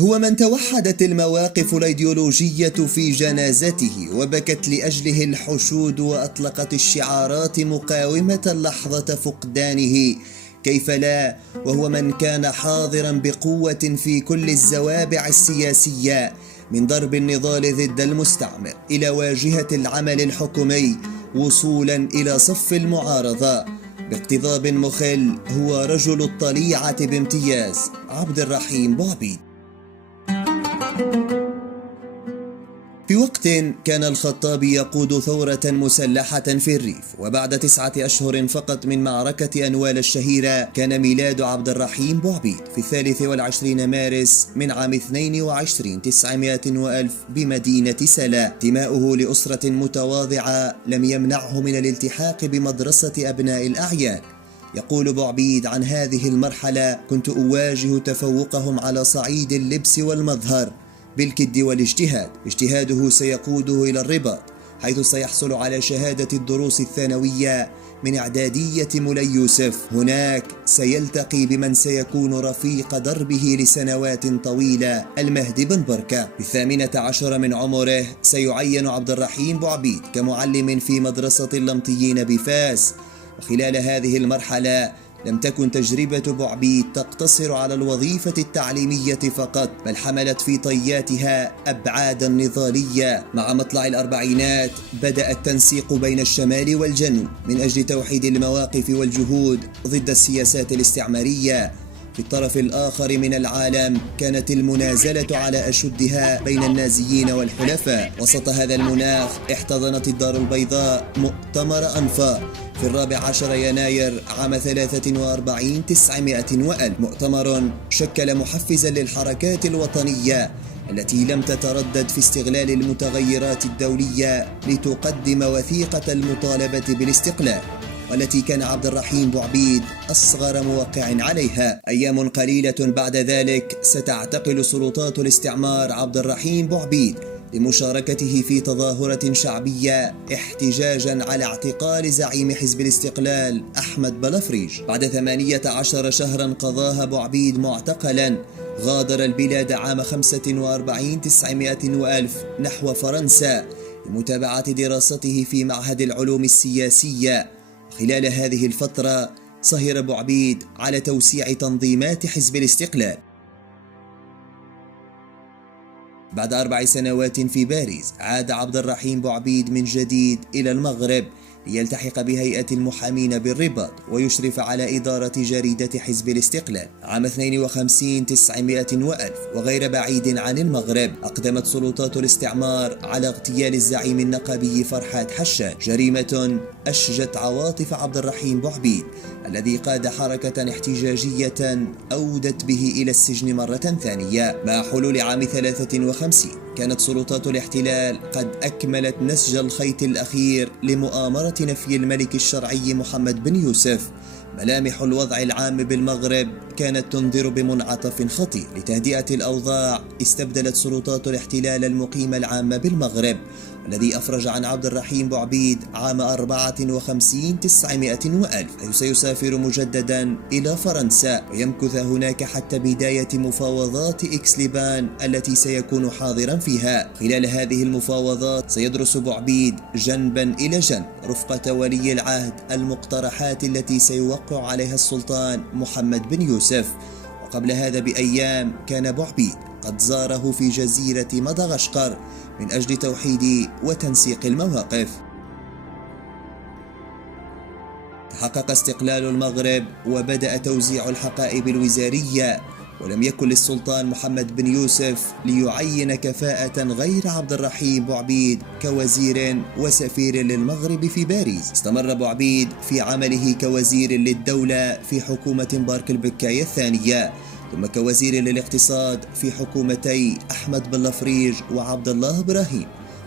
هو من توحدت المواقف الأيديولوجية في جنازته وبكت لأجله الحشود وأطلقت الشعارات مقاومة لحظة فقدانه. كيف لا وهو من كان حاضرا بقوة في كل الزوابع السياسية، من ضرب النضال ضد المستعمر إلى واجهة العمل الحكومي وصولا إلى صف المعارضة. باقتضاب مخل هو رجل الطليعة بامتياز، عبد الرحيم بوعبيد. في وقت كان الخطابي يقود ثورة مسلحة في الريف، وبعد 9 أشهر فقط من معركة أنوال الشهيرة كان ميلاد عبد الرحيم بوعبيد في 23 مارس من عام 22 900 وألف بمدينة سلا. انتماؤه لأسرة متواضعة لم يمنعه من الالتحاق بمدرسة أبناء الأعيان. يقول بوعبيد عن هذه المرحلة: كنت أواجه تفوقهم على صعيد اللبس والمظهر بالكد والاجتهاد. اجتهاده سيقوده إلى الرباط، حيث سيحصل على شهادة الدروس الثانوية من إعدادية مولاي يوسف. هناك سيلتقي بمن سيكون رفيق دربه لسنوات طويلة، المهدي بن بركة. ب18 من عمره سيعين عبد الرحيم بوعبيد كمعلم في مدرسة اللمطيين بفاس. وخلال هذه المرحلة لم تكن تجربة بوعبيد تقتصر على الوظيفة التعليمية فقط، بل حملت في طياتها أبعادا نضالية. مع مطلع الأربعينات بدأ التنسيق بين الشمال والجنوب من أجل توحيد المواقف والجهود ضد السياسات الاستعمارية. في الطرف الآخر من العالم كانت المنازلة على أشدها بين النازيين والحلفاء. وسط هذا المناخ احتضنت الدار البيضاء مؤتمر أنفا في 14 يناير عام 43 900 وألف. مؤتمر شكل محفزا للحركات الوطنية التي لم تتردد في استغلال المتغيرات الدولية لتقدم وثيقة المطالبة بالاستقلال، والتي كان عبد الرحيم بوعبيد أصغر موقع عليها. أيام قليلة بعد ذلك ستعتقل سلطات الاستعمار عبد الرحيم بوعبيد لمشاركته في تظاهرة شعبية احتجاجا على اعتقال زعيم حزب الاستقلال أحمد بلفريج. بعد 18 شهرا قضاها بوعبيد معتقلا، غادر البلاد عام 45 900 وألف نحو فرنسا لمتابعة دراسته في معهد العلوم السياسية. خلال هذه الفترة سهر بوعبيد على توسيع تنظيمات حزب الاستقلال. بعد 4 سنوات في باريس عاد عبد الرحيم بوعبيد من جديد إلى المغرب ليلتحق بهيئة المحامين بالرباط ويشرف على إدارة جريدة حزب الاستقلال. عام 52 900 وألف وغير بعيد عن المغرب أقدمت سلطات الاستعمار على اغتيال الزعيم النقابي فرحات حشاد، جريمة أشجت عواطف عبد الرحيم بوعبيد الذي قاد حركة احتجاجية أودت به إلى السجن مرة ثانية. مع حلول عام 53 كانت سلطات الاحتلال قد أكملت نسج الخيط الأخير لمؤامرة نفي الملك الشرعي محمد بن يوسف. ملامح الوضع العام بالمغرب كانت تنذر بمنعطف خطير. لتهدئة الأوضاع استبدلت سلطات الاحتلال المقيم العام بالمغرب، الذي أفرج عن عبد الرحيم بوعبيد عام 54 900 وألف، حيث سيسافر مجددا إلى فرنسا ويمكث هناك حتى بداية مفاوضات إكس لبان التي سيكون حاضرا فيها. خلال هذه المفاوضات سيدرس بوعبيد جنبا إلى جنب رفقة ولي العهد المقترحات التي سيوقع عليها السلطان محمد بن يوسف. وقبل هذا بأيام كان بوعبيد قد زاره في جزيرة مدغشقر من أجل توحيد وتنسيق المواقف. تحقق استقلال المغرب وبدأ توزيع الحقائب الوزارية، ولم يكن للسلطان محمد بن يوسف ليعين كفاءة غير عبد الرحيم بوعبيد كوزير وسفير للمغرب في باريس. استمر بوعبيد في عمله كوزير للدولة في حكومة بارك البكاية الثانية، ثم كوزير للاقتصاد في حكومتي أحمد بلفريج وعبد الله إبراهيم.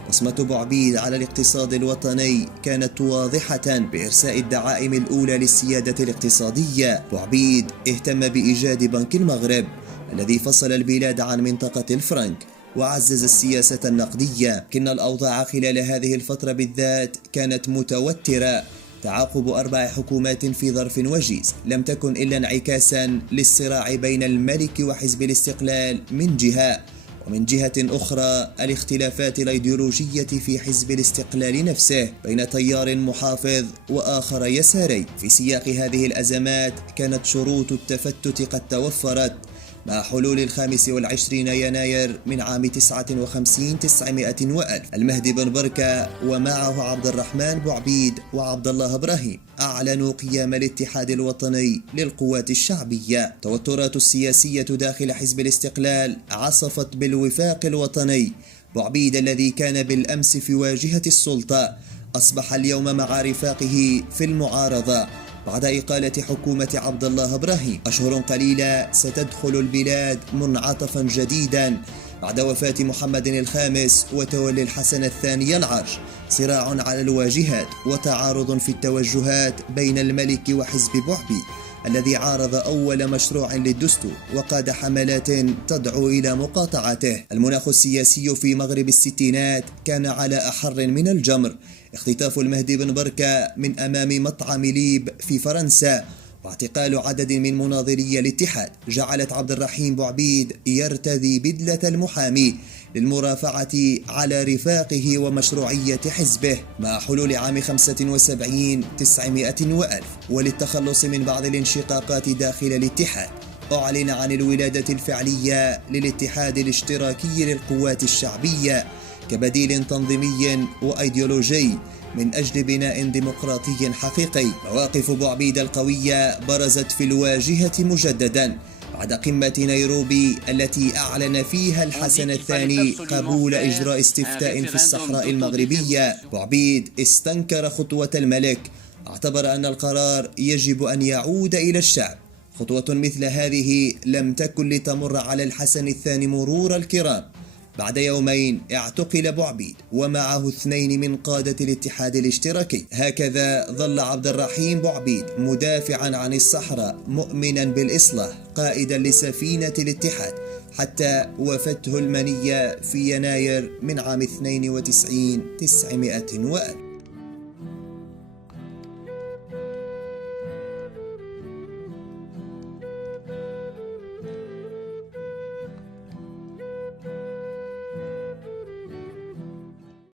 بصمة بوعبيد على الاقتصاد الوطني كانت واضحة بإرساء الدعائم الأولى للسيادة الاقتصادية. بوعبيد اهتم بإيجاد بنك المغرب الذي فصل البلاد عن منطقة الفرنك وعزز السياسة النقدية، لكن الأوضاع خلال هذه الفترة بالذات كانت متوترة تعاقب 4 حكومات في ظرف وجيز لم تكن إلا انعكاسا للصراع بين الملك وحزب الاستقلال من جهة، ومن جهة أخرى الاختلافات الأيديولوجية في حزب الاستقلال نفسه بين تيار محافظ وآخر يساري. في سياق هذه الأزمات كانت شروط التفتت قد توفرت مع حلول 25 يناير من عام 59 900 وألف. المهدي بن بركة ومعه عبد الرحمن بوعبيد وعبد الله إبراهيم أعلنوا قيام الاتحاد الوطني للقوات الشعبية. التوترات السياسية داخل حزب الاستقلال عصفت بالوفاق الوطني. بوعبيد الذي كان بالأمس في واجهة السلطة أصبح اليوم مع رفاقه في المعارضة بعد إقالة حكومة عبد الله إبراهيم. أشهر قليلة ستدخل البلاد منعطفا جديدا بعد وفاة محمد الخامس وتولي الحسن الثاني العرش. صراع على الواجهات وتعارض في التوجهات بين الملك وحزب بوعبيد الذي عارض أول مشروع للدستور وقاد حملات تدعو إلى مقاطعته. المناخ السياسي في مغرب الستينات كان على أحر من الجمر. اختطاف المهدي بن بركة من أمام مطعم ليب في فرنسا واعتقال عدد من مناظري الاتحاد جعلت عبد الرحيم بوعبيد يرتدي بدلة المحامي للمرافعة على رفاقه ومشروعية حزبه مع حلول عام 75 900 وألف. وللتخلص من بعض الانشقاقات داخل الاتحاد أعلن عن الولادة الفعلية للاتحاد الاشتراكي للقوات الشعبية كبديل تنظيمي وأيديولوجي من أجل بناء ديمقراطي حقيقي. مواقف بوعبيد القوية برزت في الواجهة مجددا بعد قمة نيروبي التي أعلن فيها الحسن الثاني قبول إجراء استفتاء في الصحراء المغربية. بوعبيد استنكر خطوة الملك، اعتبر أن القرار يجب أن يعود إلى الشعب. خطوة مثل هذه لم تكن لتمر على الحسن الثاني مرور الكرام. بعد يومين اعتقل بوعبيد ومعه 2 من قادة الاتحاد الاشتراكي. هكذا ظل عبد الرحيم بوعبيد مدافعا عن الصحراء مؤمنا بالإصلاح قائدا لسفينة الاتحاد حتى وفته المنية في يناير من عام 92 900 وألف.